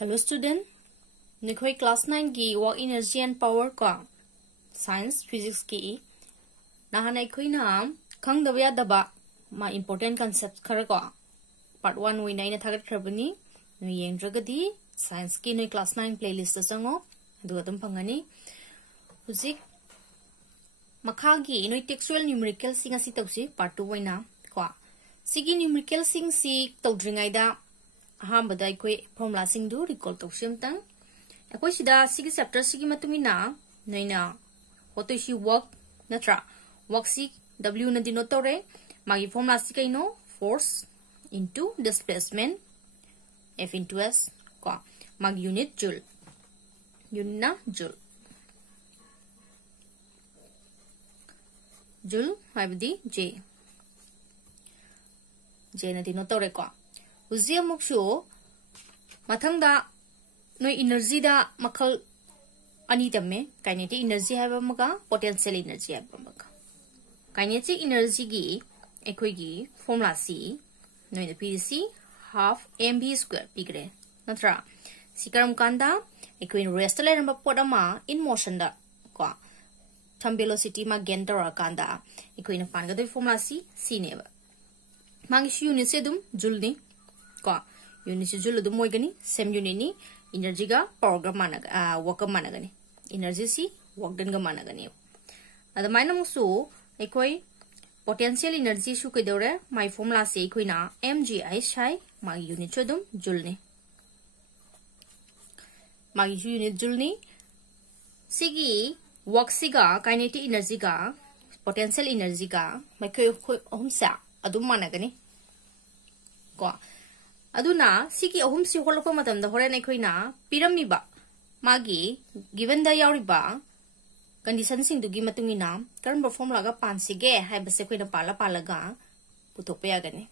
Hello student, निखोई class 9 की work energy and power का science physics की नहाना इखोई नाम खंग दबया दबा मा important concepts खर का part 1 वी नाइन थागत खरबनी नो येंद्रगदी science की नो class 9 playlist संगो दो तुम पंगनी हुजिक मखागी नो textual numerical सिंग असी तौसी part 2 वैना का सिगी numerical सिंग सी तौद्रिंगाइदा हाँ बदाई कोई फॉर्मूला सिंग दो रिकॉल तो शिम तंग कोई सीधा सिगी चैप्टर सिगी मतुमी ना नहीं ना होतो इसी वर्क नत्रा वर्क सी W न दिनो तोरे मागी फॉर्मूला सी कहीं नो force into displacement F into S का मागी unit joule unit joule joule है बदी J न दिनो तोरे का उजिया मुक्सो मथंगदा नो एनर्जी दा मखल अनि तमे काइनेटिक एनर्जी हाबा मगा पोटेंशियल एनर्जी हाबा मगा काइनेटिक एनर्जी गी एखोइगी फॉर्मूला सी नो इन पीसी हाफ mv² पिग्रे नत्रा सिकरम कांदा एखोइन रेस्ट लेरम पोडमा इन मोशन दा को थम वेलोसिटी मा गेन तोरा कांदा एखोइन पानगा दो फॉर्मूला सी नेबा मांगी यूनिट से दुम जूल नि को यूनिट से जुल दुम मोइगनी सेम यूनिट नि एनर्जी गा पावर गा मानगा वर्क गा मानगनी एनर्जी सी वर्क डन गा मानगनी अद माइना मुसु एकोई पोटेंशियल एनर्जी सु कइदोरे माइ फॉर्मूला से एकोइना mgi शाय माइ यूनिट से दुम जुल नि माइ यूनिट जुल नि सिगी वर्क सिगा काइनेटिक एनर्जी गा पोटेंशियल एनर्जी गा माइ कोइ अहुमसा अदुम मानगनी को अदुना सिगी अहुम सि होलको मतम द होरेन एखोइना पिरमिबा मागी गिवन द यावरिबा कंडीशन सिंग दुगी मतुंगिना करम फॉर्मूला गा पानसिगे हाइबसे कोइना पाला पालागा पुथोपे यागने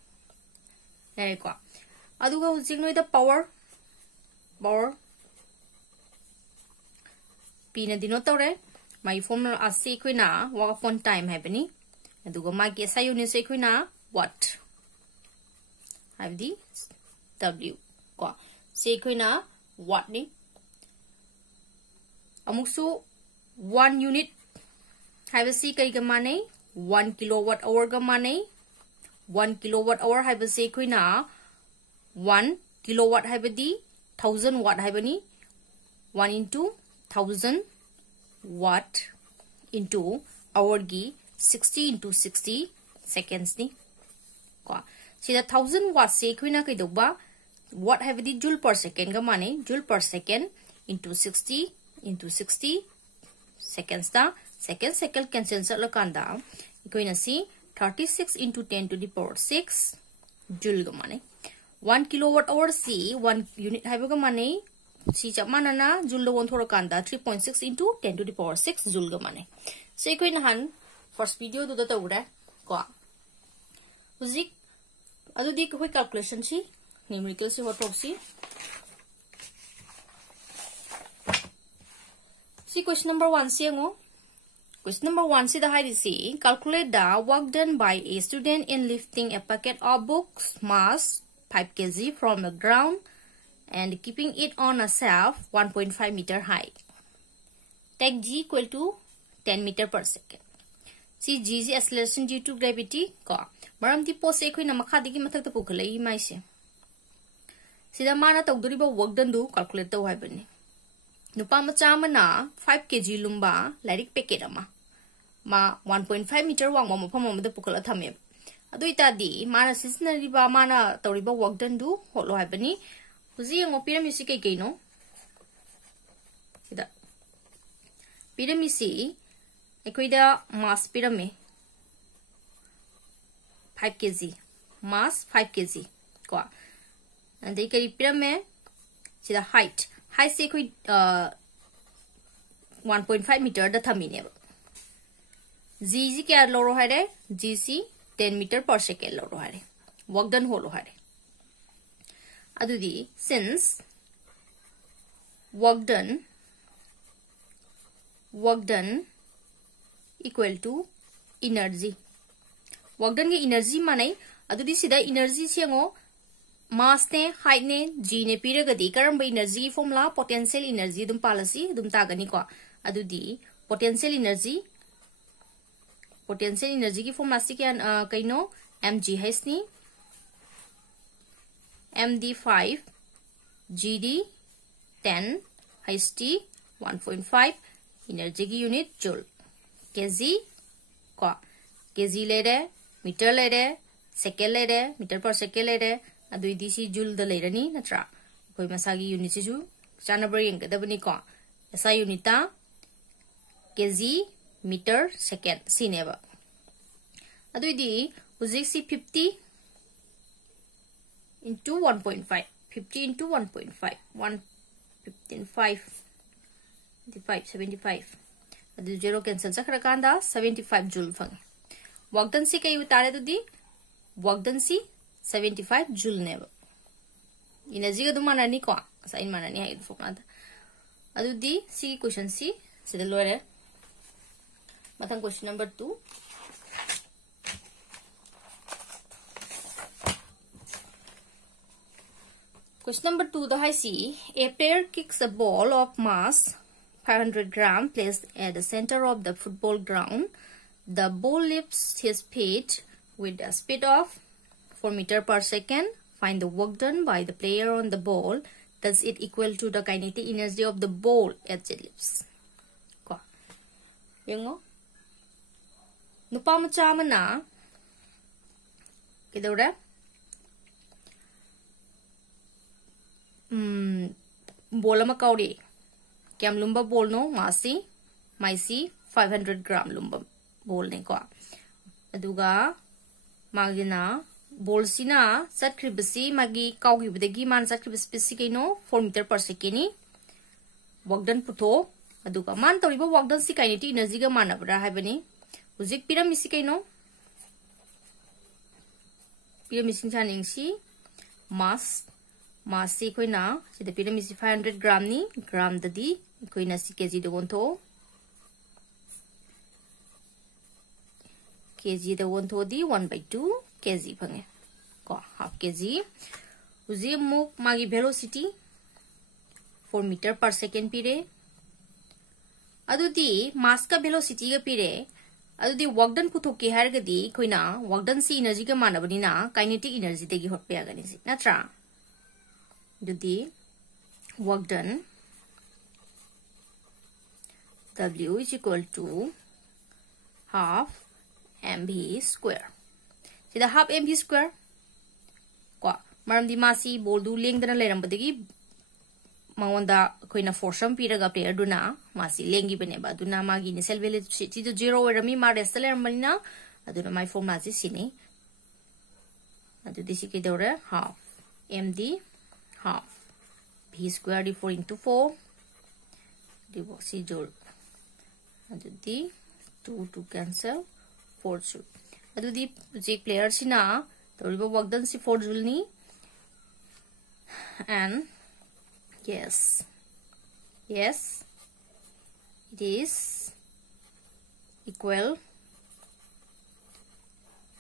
नै को अदुगा हुजिक नोइदा पावर पी न दिनो तोरे माई फॉर्मूला आसी कोइना वर्क अपॉन टाइम हाइबनी अदुगा मागी एसा यूनिट से कोइना वाट हाइबदी W को से कोइना वाट नि अमुसु 1 यूनिट हाइबसी कई ग माने 1 किलोवाट आवर ग माने 1 किलोवाट आवर हाइबसे कोइना 1 किलोवाट हाइबदी 1000 वाट हाइबनी 1 into 1000 watt into hour गी 60 into 60 seconds नि को सिदा 1000 watt से कोइना कइदोबा watt हाइबदी जूल पर सेकंड ग माने joule per second into 60 seconds दा सेकंड कैंसिल चल कांदा कोइना सी 36 into 10 to the power 6 joule ग माने 1 kilowatt hour सी 1 unit हाइब ग माने सी चमाना जूल द वन थोर कांदा 3.6 into 10 to the power 6 joule ग माने से कोइना हन फर्स्ट वीडियो दुदा तउरा को हुजिक अदुदी कोइ कैलकुलेशन सी न्यूमेरिकल से होटोक्सी सी क्वेश्चन नंबर 1 से ngो क्वेश्चन नंबर 1 से द हाइड सी calculate the work done by a student in lifting a packet of books mass 5 kg from the ground and keeping it on a shelf 1.5 meter high. Take g equal to 10 meter per second. सी g is acceleration due to gravity को मरम दी पोस से कोई नमखा दिगी मथक तो पुखले ही माइसे सीधा माना तौदुरी बा work done दु कैलकुलेट तो हाय बने नुपा मचा मना 5 kg लुम्बा लाइरिक पैकेट अमा मा 1.5 मीटर वांग मम फम मम द पुखला थमे अदु इतादी माना सिसनरी बा माना तौरी बा वर्क डन दु होलो हाय बनी हुजी यंगो पिरामिड कई कई नो इदा पिरामिड एकोइदा मास पिरमे 5 kg मास 5 kg को अंदे करी पिरमे सिदा हाइट से कोई 1.5 मीटर द थमिने जी क्या लोरो है जी सी 10 मीटर पर सेकेंड लोरो है वर्क डन होलो है अदुदी since work done equal to energy work done के एनर्जी माने अदुदी सिदा एनर्जी सेंगो mass ne height ne g ne piragadi karamba energy formula potential energy dum palasi dum tagani ko adudi potential energy ki formula si kyan kaino mg haisni md 5 gd 10 ht 1.5 energy ki unit joule kg ko kg le de meter le de second le de meter per second le de adui dc joule da le rani natra koi masagi unit si ju chanabra yeng da bani ko asa unit ta kg meter second sineba adui di uzik si 50 into 1.5 50 into 1.5 115 5 75 adu zero cancel sakra kanda 75 joule phang work done si kai utare to di work done si 75 joule neba energy ga dumana ni ko sa in mana ni hai formula adu di si question si sida lore matang question number 2 question number 2 the high C a player kicks a ball of mass 500 gram placed at the center of the football ground. The ball lifts his feet with a speed of 4 meters per second. Find the work done by the player on the ball. Does it equal to the kinetic energy of the ball as it lifts? Ko. Yung mo? Nupa mo chama na. Kidawra? Bola ma kauri. Kiam lumba bol no masi maisi 500 gram lumba bol ne ko aduga magina bol sina satkribasi magi kaugi budagi man satkribasi kino 4 meter per second ni work done puto aduga man toriba work done si kinetic energy ga manabra haibani uzik pyramid si kino pyramid sin chaning si mass si koina sida pyramid si 500 gram ni gram dadi koina si kg de wonto di 1/2 kg phange ko half kg uji muk magi velocity 4 meter per second pire adudi mass ka velocity ga pire adudi work done puthoke hargadi koina work done si energy ga manabani na kinetic energy degi hotpe agani si natra dudi work done W is equal to half mv square. See the half mv square. Ko maram di masi boldu leng dana leram badagi mangonda koina forsam piraga player duna masi lengi bane ba duna magi ni cell value ti to 0 rami ma rest leram balina aduna my formula is sini adu disi ke dore half md half v square d 4 into 4 divided si joule adudi 2 cancel 4 joule adudi je player sina toriba work done si 4 joule ni and yes it is equal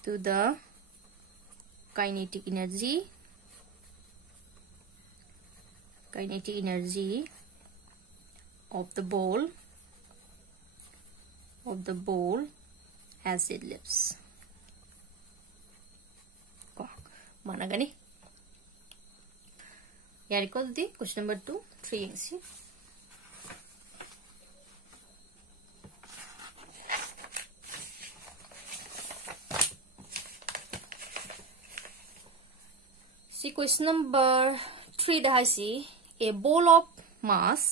to the kinetic energy of the ball as it lifts. Ko mana gani yari ko di question number 2 3 yung si question number 3 da si a ball of mass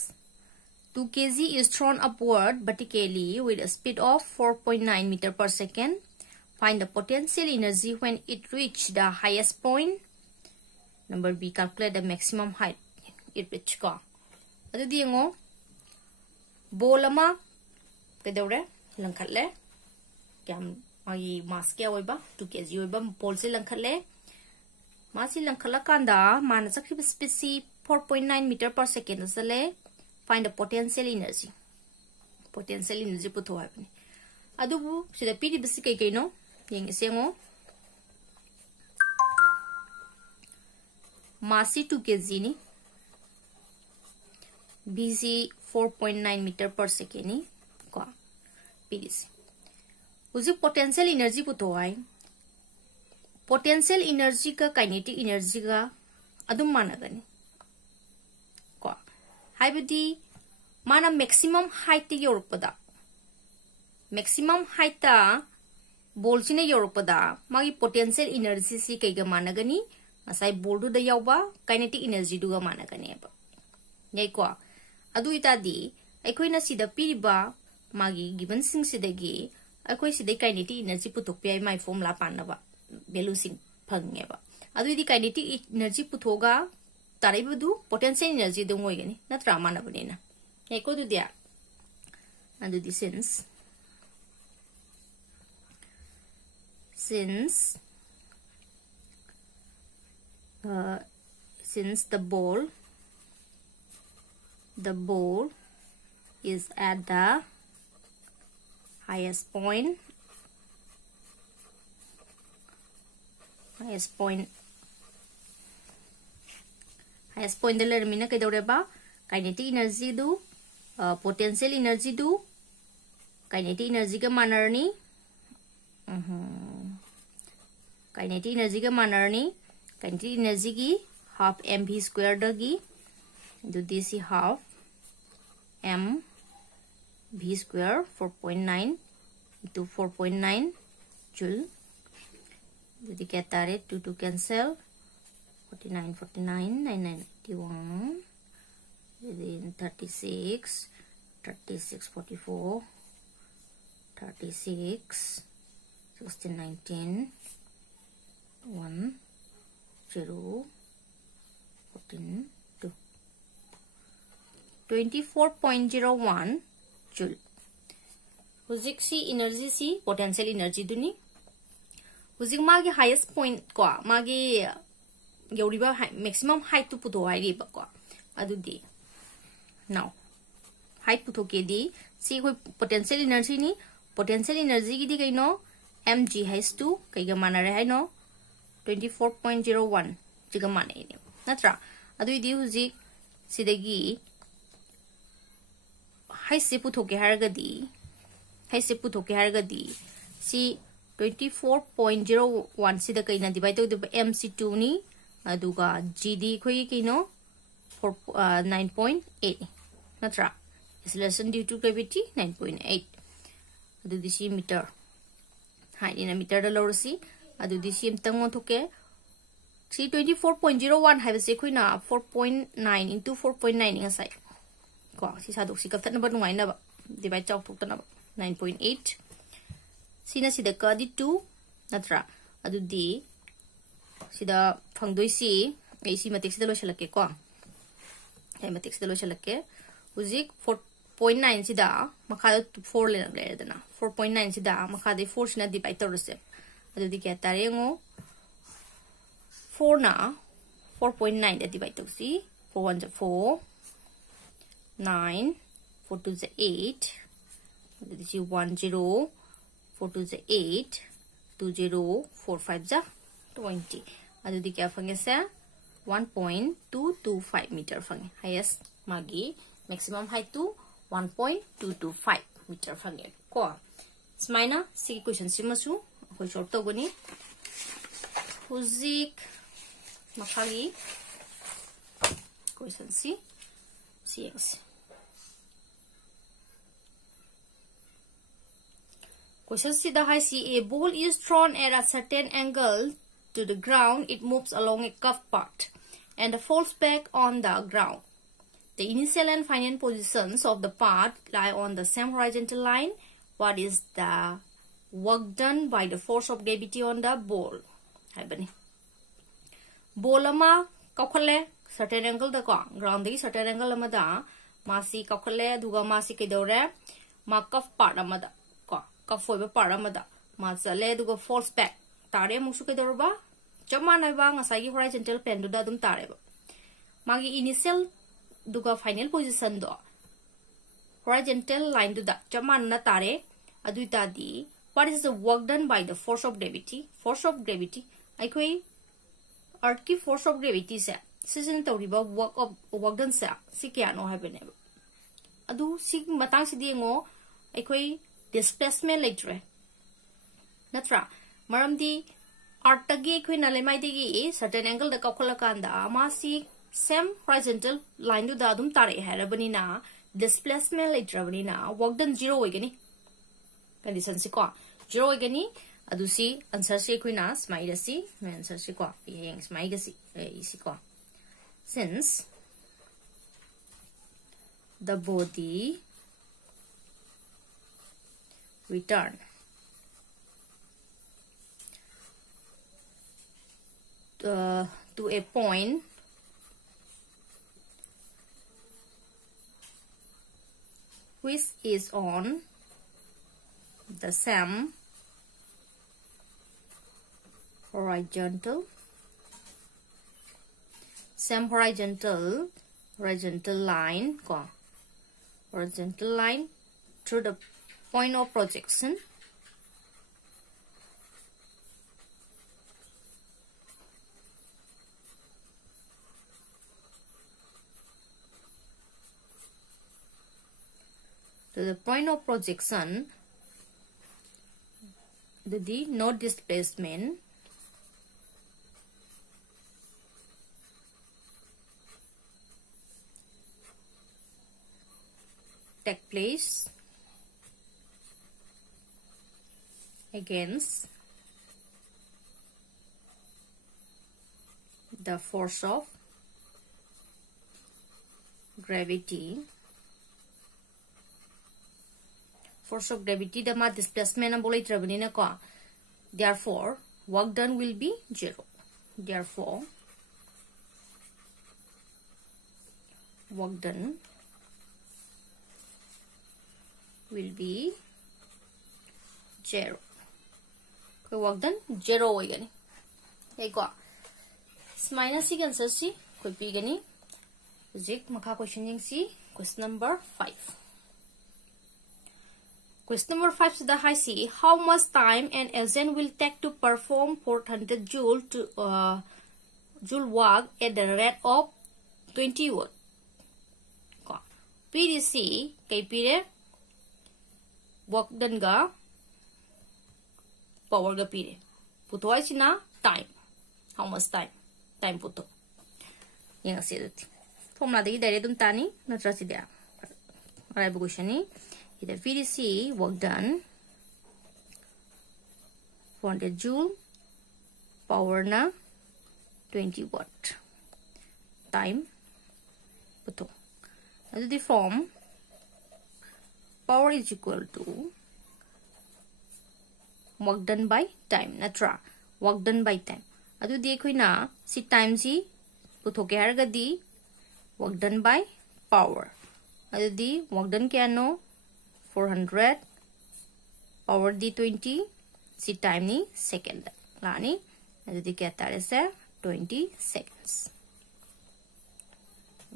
2 kg is thrown upward vertically with a speed of 4.9 meter per second. Find the potential energy when it reaches the highest point. Number B, calculate the maximum height it reaches. Ko adu di ngo ball ama kedore langkhatle kyam magi mass kya oiba 2 kg oiba ball se langkhatle masi langkhala kanda mana sakri speed 4.9 meter per second asale. Find the potential energy putho haipni adubu sida pidi bisi kai kai no yeng isengo मासी 2 kg नी BC 4.9 metre पर second नी को पीरिस उसे potential energy पुथोआई potential energy का kinetic energy का अदुम मानगनी को हाइबदी माना maximum height योरपदा maximum height बोल सिने योरपदा मागी पोटेंशियल एनर्जी सी कईगा मानगनी असai बोल दु द यावबा काइनेटिक एनर्जी दुगा मानगनी बा याई को अदु इतादी अखोइना सिदा पिरिबा मागी गिवन सिंग सिदगी अखोइ सिदे काइनेटिक एनर्जी पुथोकपे माई फॉर्मुला पानबा वैल्यू सिंग फंगेबा अदु इदी काइनेटिक एनर्जी पुथोगा तारैबदु पोटेंशियल एनर्जी दु मोइगनी नत्रा मानबनेना याई को दुदिया अदु दि since the ball is at the highest point दले रमीना कइदौरेबा काइनेटिक एनर्जी दु पोटेंशियल एनर्जी दु काइनेटिक एनर्जी का मानरनी काइनेटिक एनर्जी का मानरनी काइनेटिक एनर्जी की हाफ mv स्क्वायर दगी दु दिसी half mv square 4.9 into 4.9 joule jadi कहता है 2 cancel 49 991 within 36 44 36 16 19 1 0 14 2 24.01 joule हुजिक सी एनर्जी सी potential energy दुनी हुजिक मागे हाईएस्ट पॉइंट को मागे यौरिबा मैक्सिमम हाइट टू पुथो हाइरिबा को अदुदी नाउ हाइट पुथो के दी सी कोई पोटेंशियल एनर्जी नी पोटेंशियल एनर्जी की दी कइनो mg हाइस टू कइगा मानरे हाइनो 24.01 जिगा माने ने नत्रा अदुदी हुजिक सिदगी हाइस से पुथो के हारगदी हाइसे पुथोके हारगदी सी 24.01 सिदा कइना डिवाइड तौदब mc2 नी अदुगा gd खोई कइनो 9.8 नत्रा एक्सेलरेशन ड्यू टू ग्रेविटी 9.8 अदुदी सी मीटर हाइना मीटर द लौरसी अदुदी सी तंगो थोके सी 24.01 हाइबसे खोइना 4.9 into 4.9 ngasai को सी सादोक सी कथन ब नुवाइना डिवाइड चाउ थोकतना 9.8 सिना सिदा कदी 2 नत्रा अदुदी सिदा फंगदोइसी एसी मतेक सिदा लोशलके को ए मतेक सिदा लोशलके हुजिक 4.9 सिदा मखादा 4 लेना 4.9 सिदा मखादे 4 सिना डिवाइड तौरसे अदुदी क्या तारेंगो 4 ना 4.9 दा divide तौसी 4 1 4 9 4 2 8 this is 10 4 2 8 20 4 5 20 adudi kya fange se 1.225 meter fange highest magi maximum height to 1.225 meter fange ko smaina si question simasu hoi short to goni huzik makhagi question CX Question sida hai see a ball is thrown at a certain angle to the ground. It moves along a curved path and falls back on the ground. The initial and final positions of the path lie on the same horizontal line. What is the work done by the force of gravity on the ball? Hai bani. Ball ama kaukhalle certain angle da ko ground dagi certain angle ama da masi kaukhalle duga masi kaidore ma curved part ama da कफोइबा part अमदा मा चले दुगा falls back तारे मुसु कदरबा जमानाबा ngसागी होराइजोंटल plane दुदा दुम तारेबा मागी initial दुगा final position दो होराइजोंटल लाइन दुदा जमाना तारे अदुइतादी what is the work done by the force of gravity आई कोई अर्थ की फोर्स ऑफ ग्रेविटी से सिजन तौरीबा वर्क डन से सि कयानो हाइबने अदु सि मतंग सिदि ngो अखोई डिस्प्लेसमेंट लेट्रे नत्रा मरमदी आर्ट तगी अखोई नलेमाई देगी सर्टेन एंगल द कखला कांदा मासी सेम हॉरिजॉन्टल लाइन दु दादुम तारे हैरबनिना डिस्प्लेसमेंट लेट्रबनिना वर्क डन 0 होइगनी कंडीशन से को 0 होइगनी अदु सि आंसर से अखोइना स्माइल असि आंसर से को येंग स्माइल गसि इसी को since the body return to a point which is on the same horizontal line through the point of projection the no displacement take place against the force of gravity. The displacement therefore work done will be 0. Therefore work done will be 0. कोई work done 0 होइगनी देखो minus C answer C कोई पीगनी जिक मखा question C question number 5 sida hai si how much time an agent will take to perform 400 joule work at the rate of 20 watt ko pdc kai pire work done ga power ga pire puto ai china time how much time puto yang asidati formula de dire dum tani natra sidia ara bu question ni ida vdc work done 400 joule power na 20 watt time puto adu the form power is equal to work done by time natra work done by time adu di khoina si time si puthoke harga di work done by power adu di work done kya no 400 power di 20 si time ni second lani adu di kya tare se 20 seconds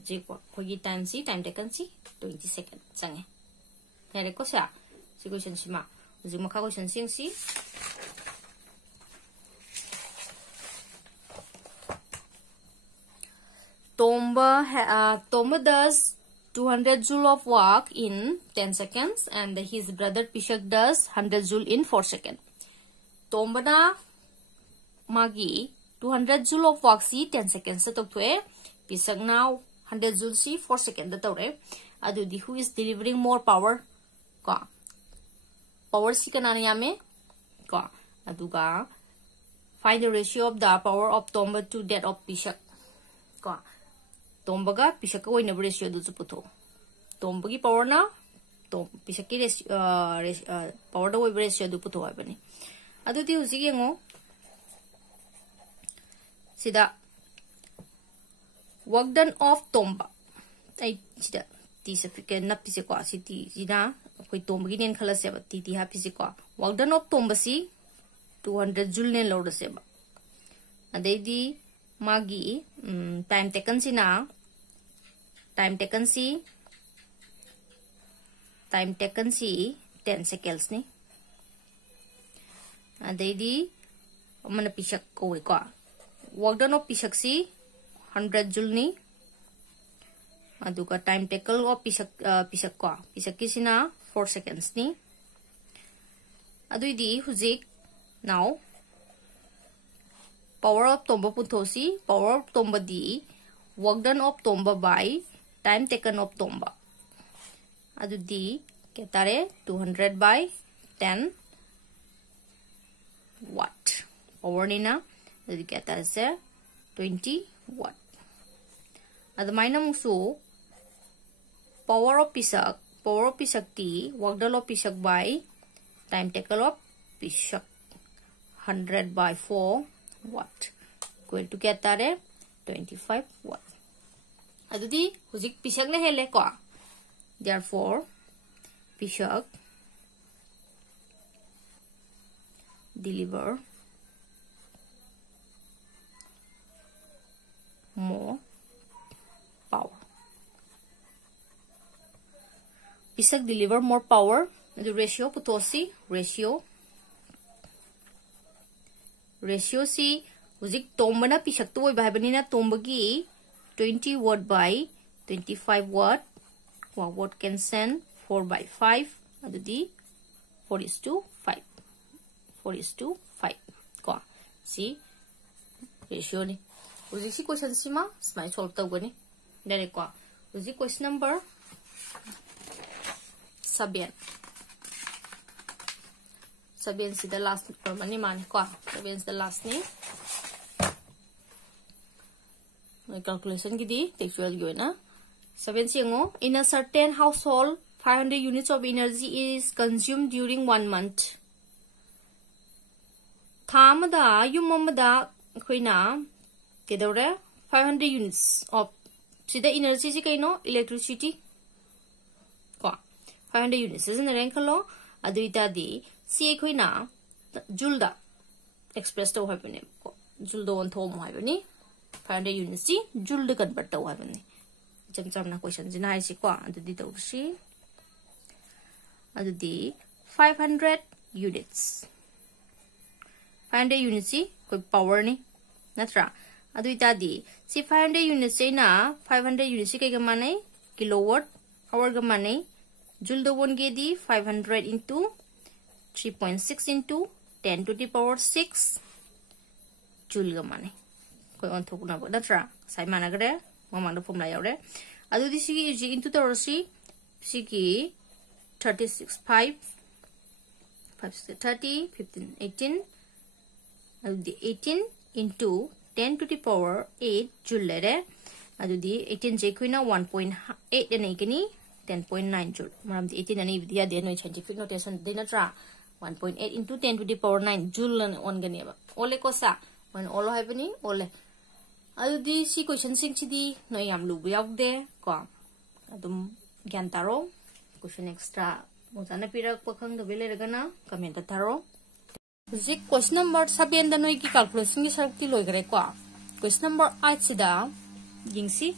je ko gi time si time taken si 20 seconds change here ko sa si question si ma ji makha question sing si Tomba does 200 joule of work in 10 seconds and his brother Pishak does 100 joule in 4 seconds. Tomba na magi 200 joule of work si 10 seconds sa tokthwe Pishak now 100 joule si 4 seconds da tawre adu di who is delivering more power ka power si kanana yame ka aduga find the ratio of the power of Tomba to that of Pishak ka Tomba ga Pishak ko ina ratio du putho Tomba gi power na to Pishak ki power da ratio du putho abani adu di usi ngo sida work done of Tomba ai sida ti certificate na pise ko si ti sida koi Tomba gi nen khala se ba ti ha pise ko work done of Tomba si 200 joule ne load se ba adai di magi time taken si na time taken si 10 seconds ni adai di mana Pishak ko work done of Pishak si 100 joule ni aduga time tackle of pisak kisina 4 seconds ni aduidi hujik now power of tomba punthosi power of tomba di work done of tomba by time taken of tomba adudi ketare 200 by 10 watt power nina adudi ketare se 20 watt adamaina musu power of pisak ti work done of pisak by time taken of pisak 100 by 4 watt equal to ketare 25 watt adudi hujik pisak na hele ko therefore pisak deliver more power pisak deliver more power the ratio putosi ratio si hujik tomba na pisak to bai bani na tomba gi 20 watt by 25 watt watt can send 4 by 5 adudi 4:5 ko si ratio ni hujik si question sima smai solve tawgani dare ko hujik question number 7 is the last mani man ko 7 is the last ni my calculation gidi textual gi na 7 singo in a certain household 500 units of energy is consumed during 1 month thamada yumamada khoina kedore 500 units of sida energy ji kaino electricity ko 500 units is in rank lo aduita di si khoina joule da express to habine ko joule do on thom habini 500 units ji joule da convert to habini jam na question ji na si ko adudi to si adudi 500 units 500 units ji koi power ni natra aduita di si 500 units ji na 500 units ji kai ga manai kilowatt hour ga manai joule do won ge di 500 into 3.6 into 10 to the power 6 joule ga mane koi on thokuna ba natra sai mana gre mama do formula yaure adu di sigi g into the rosi sigi 36 5 30 15 18 adu di 18 into 10 to the power 8 joule re adu di 18 je kuina 1.8 ene kini 10.9 joule maram di 18 ani dia de no scientific notation de natra 1.8 into 10 to the power 9 joule on gani ba ole ko sa when all habani ole adu di si question sing chidi no yam lu bu yak de ko adum gyan taro question extra mo jana pirak pakhang do bele regana comment ta taro zik question number 7 da noi ki calculation ki saruk ti loi gare ko question number 8 sida yingsi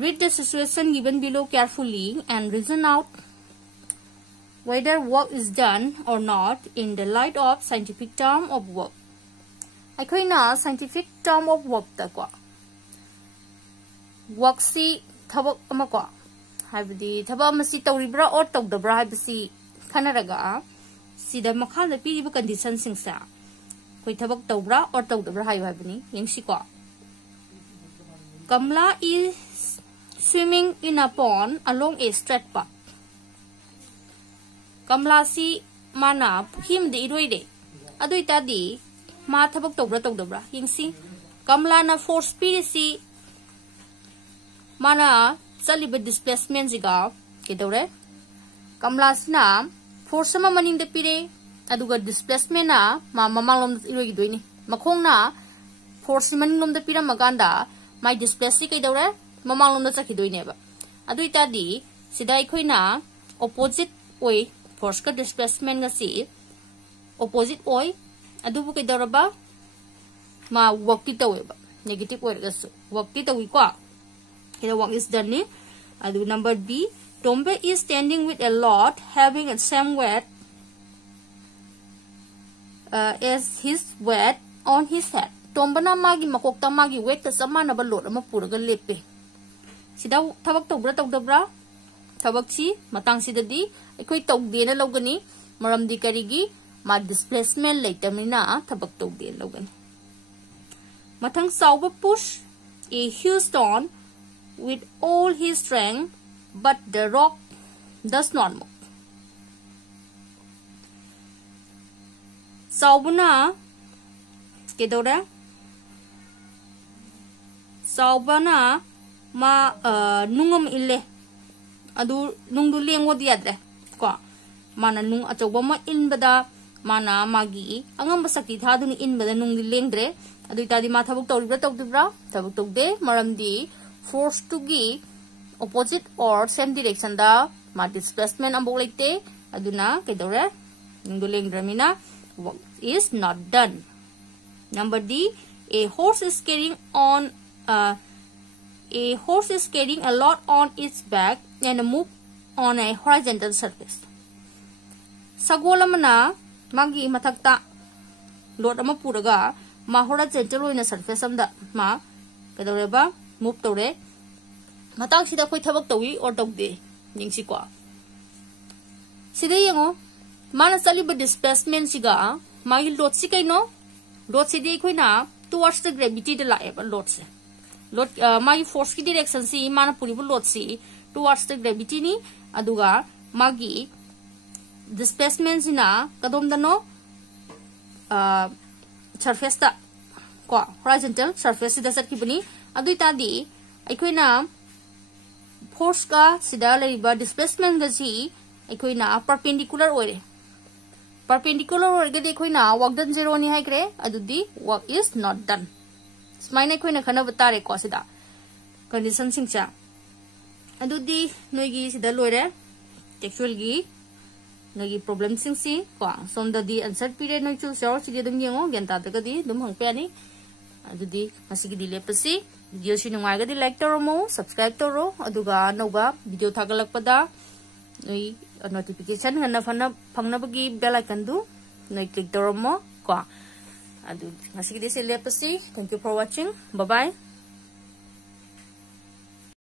read the situation given below carefully and reason out whether work is done or not in the light of scientific term of work. Aikoina scientific term of work ta ko work si thabak ama ko habdi thaba masi tawribra or tawdabra habsi khanaraga sida makha na pi ba condition sing sa koi thabak tawbra or tawdabra hayo habni yengsi ko Kamla is swimming in a pond along a straight path. Kamla si mana him de iroi de adu ita di ma thabak tawdabra yengsi Kamla na force speed si mana chaliba displacement jiga kedore Kamla sina force ma maning de pire aduga displacement na ma mamalom iroi doini makhong na force maning lom de pira maganda my displace kedore mamalom na chakidoine ba adu ita di sidai khoina opposite oi force ka displacement ga si opposite oi adu bu kedore ba ma work ti tawe ba negative oi ga su work ti tawi ko the work is done ni adu number B Tombe is standing with a lot having a same weight as his weight on his head ꯇꯣꯝꯕꯅ ꯃꯥꯒꯤ ꯃꯀꯣꯛꯇ ꯃꯥꯒꯤ ꯋꯦꯠꯀ ꯆꯞ ꯃꯥꯟꯅꯕ ꯂꯣꯠ ꯑꯃ ꯄꯨꯔꯒ ꯂꯦꯞꯄꯦ ꯁꯤꯗ ꯊꯕꯛ ꯇꯧꯕ꯭ꯔꯥ ꯇꯧꯗꯕ꯭ꯔꯥ ꯊꯕꯛꯁꯤ ꯃꯇꯥꯡꯁꯤꯗꯗꯤ ꯑꯩꯈꯣꯏ ꯇꯧꯗꯦꯅ ꯂꯧꯒꯅꯤ ꯃꯔꯝꯗꯤ ꯀꯔꯤꯒꯤ मा डिस्प्लेसमेंट लेटमिना थबक तौदे लौगन मथंग साउबा push a huge stone with all his strength but the rock does not move साउबना केदोरा साउबना मा नुंगम इल्ले अदु नुंगदु लेंगो दियाद्रे को माना नुंग अचौबा मा इनबदा माना मागी अंगम शक्ति थादुनी इनबदा नुंग लेंद्रे अदुइतादी मा थबक तौरिब्रा तौदिब्रा थबक तौदे मरमदी फोर्स टुगी ऑपोजिट और सेम डायरेक्शन दा मा डिस्प्लेसमेंट अम्बो लेते अदुना केदोरे नुंग लेंद्रमिना work is not done. Number D, a horse is carrying a lot on its back and move on a horizontal surface. Sagolamana magi matakta load ama puraga ma horizontal oina surface amda ma kadoreba move tore matak sida koi thabak tawi or tawde ningsi kwa sida yengo mana saliba displacement siga magi load si kaino load si de koina towards the gravity de la load se load magi force ki direction si mana puribu load si towards the gravity ni aduga magi displacement sina kadom dano surface ta ko horizontal surface da sat ki bani adui ta di aikoina force ka sida leriba displacement ga si aikoina perpendicular oire perpendicular orgadi koina work done zero ni haikre adudi work is not done smaina koina khana batare ko sida condition singcha adudi noigi sida loire textual gi noigi problem singsi ko somda di answer period noi chu sure sidi dum yengo genta dagadi dum hangpe ani adudi masigi di lepasi video si nungai ga di like toro mo subscribe toro aduga noga video thagalakpada noi notification hana phangna bagi bell icon du noi click toromo ko adu ngasigi dise lepasi thank you for watching bye bye